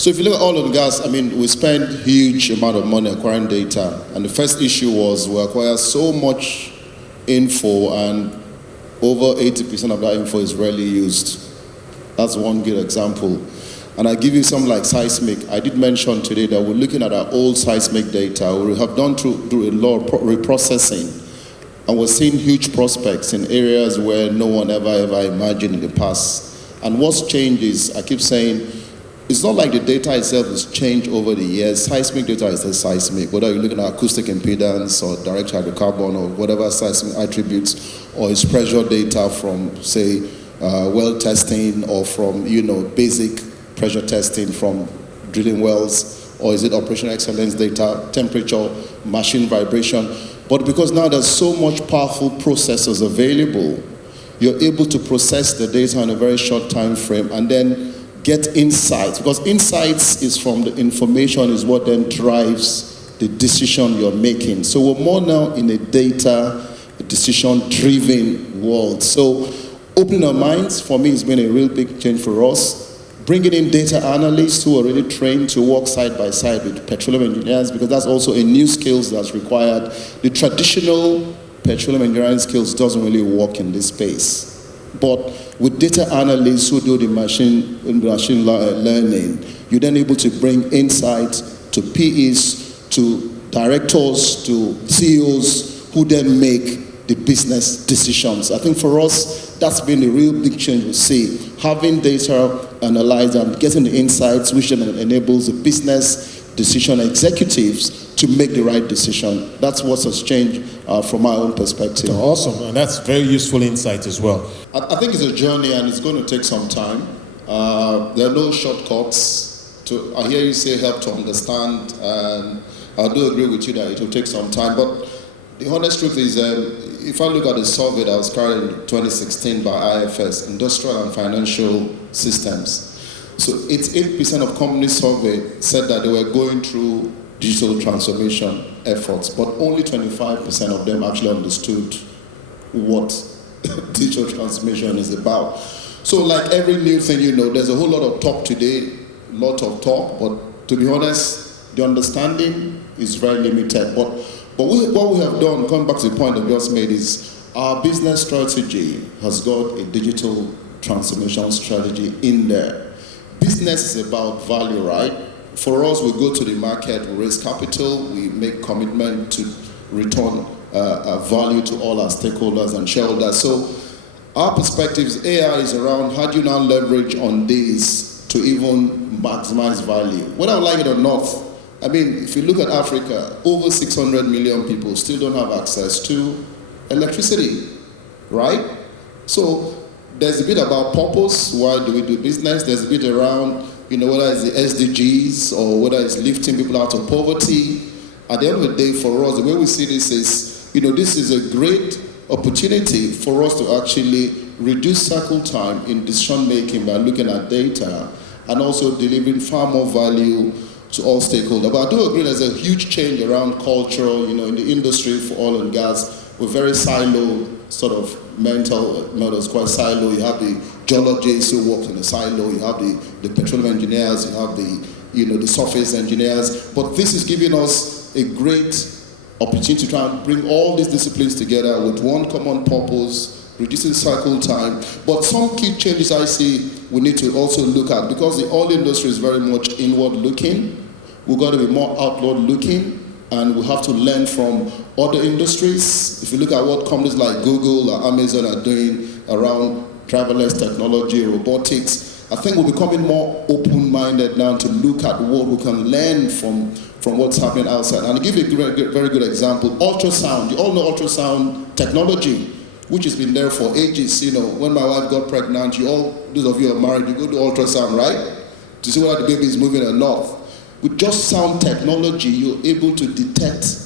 So if you look at oil and gas, I mean, we spend huge amount of money acquiring data. And the first issue was we acquire so much info, and over 80% of that info is rarely used. That's one good example. And I give you some like seismic. I did mention today that we're looking at our old seismic data. We have done through a lot of reprocessing, and we're seeing huge prospects in areas where no one ever imagined in the past. And what's changed is, I keep saying, it's not like the data itself has changed over the years. Seismic data is the seismic, whether you're looking at acoustic impedance or direct hydrocarbon or whatever seismic attributes, or it's pressure data from, say, well testing, or from, basic pressure testing from drilling wells, or is it operational excellence data, temperature, machine vibration. But because now there's so much powerful processors available, you're able to process the data in a very short time frame and then get insights, because insights is from the information is what then drives the decision you're making. So we're more now in a data, decision-driven world. So opening our minds, for me, has been a real big change for us. Bringing in data analysts who are really trained to work side by side with petroleum engineers, because that's also a new skill that's required. The traditional petroleum engineering skills doesn't really work in this space. But with data analysts who do the machine learning, you're then able to bring insight to PEs, to directors, to CEOs, who then make the business decisions. I think for us, that's been a real big change we see. Having data analyzed and getting the insights, which then enables the business decision executives to make the right decision. That's what has changed from my own perspective. Awesome, and that's very useful insight as well. I think it's a journey, and it's going to take some time. There are no shortcuts. I hear you say help to understand, and I do agree with you that it will take some time. But the honest truth is, if I look at the survey that was carried in 2016 by IFS, Industrial and Financial Systems, so 88% of companies surveyed said that they were going through digital transformation efforts, but only 25% of them actually understood what digital transformation is about. So like every new thing, there's a whole lot of talk today, lot of talk, but to be honest, the understanding is very limited. But what we have done, coming back to the point I just made, is our business strategy has got a digital transformation strategy in there. Business is about value, right? For us, we go to the market, we raise capital, we make commitment to return value to all our stakeholders and shareholders. So our perspective is AI is around how do you now leverage on these to even maximize value. Whether I like it or not, I mean, if you look at Africa, over 600 million people still don't have access to electricity, right? So there's a bit about purpose, why do we do business? There's a bit around, whether it's the SDGs or whether it's lifting people out of poverty. At the end of the day, for us, the way we see this is, this is a great opportunity for us to actually reduce cycle time in decision making by looking at data and also delivering far more value to all stakeholders. But I do agree there's a huge change around culture, in the industry for oil and gas. We're very siloed, sort of mental models, quite silo. You have the geologists who work in a silo, you have the petroleum engineers, you have the surface engineers. But this is giving us a great opportunity to try and bring all these disciplines together with one common purpose, reducing cycle time. But some key changes I see we need to also look at, because the oil industry is very much inward looking. We've got to be more outward looking, and we have to learn from other industries. If you look at what companies like Google or Amazon are doing around driverless technology, robotics, I think we're becoming more open-minded now to look at what we can learn from what's happening outside. And I'll give you a very good example. Ultrasound. You all know ultrasound technology, which has been there for ages. When my wife got pregnant, those of you who are married, you go to ultrasound, right? To see whether the baby is moving or not. With just sound technology, you're able to detect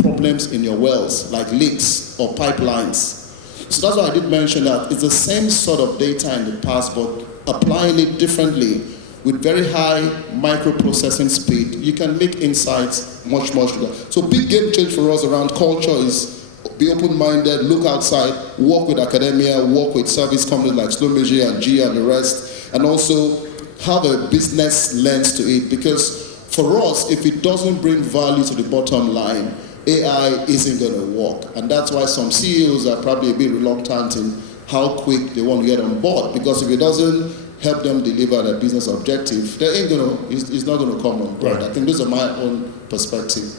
problems in your wells, like leaks or pipelines. So that's why I did mention that it's the same sort of data in the past, but applying it differently with very high microprocessing speed, you can make insights much better. So big game change for us around culture is be open-minded, look outside, work with academia, work with service companies like Slow Measure and G and the rest, and also have a business lens to it, because for us, if it doesn't bring value to the bottom line, AI isn't going to work. And that's why some CEOs are probably a bit reluctant in how quick they want to get on board, because if it doesn't help them deliver their business objective, they ain't gonna, it's not going to come on board. Right. I think those are my own perspective.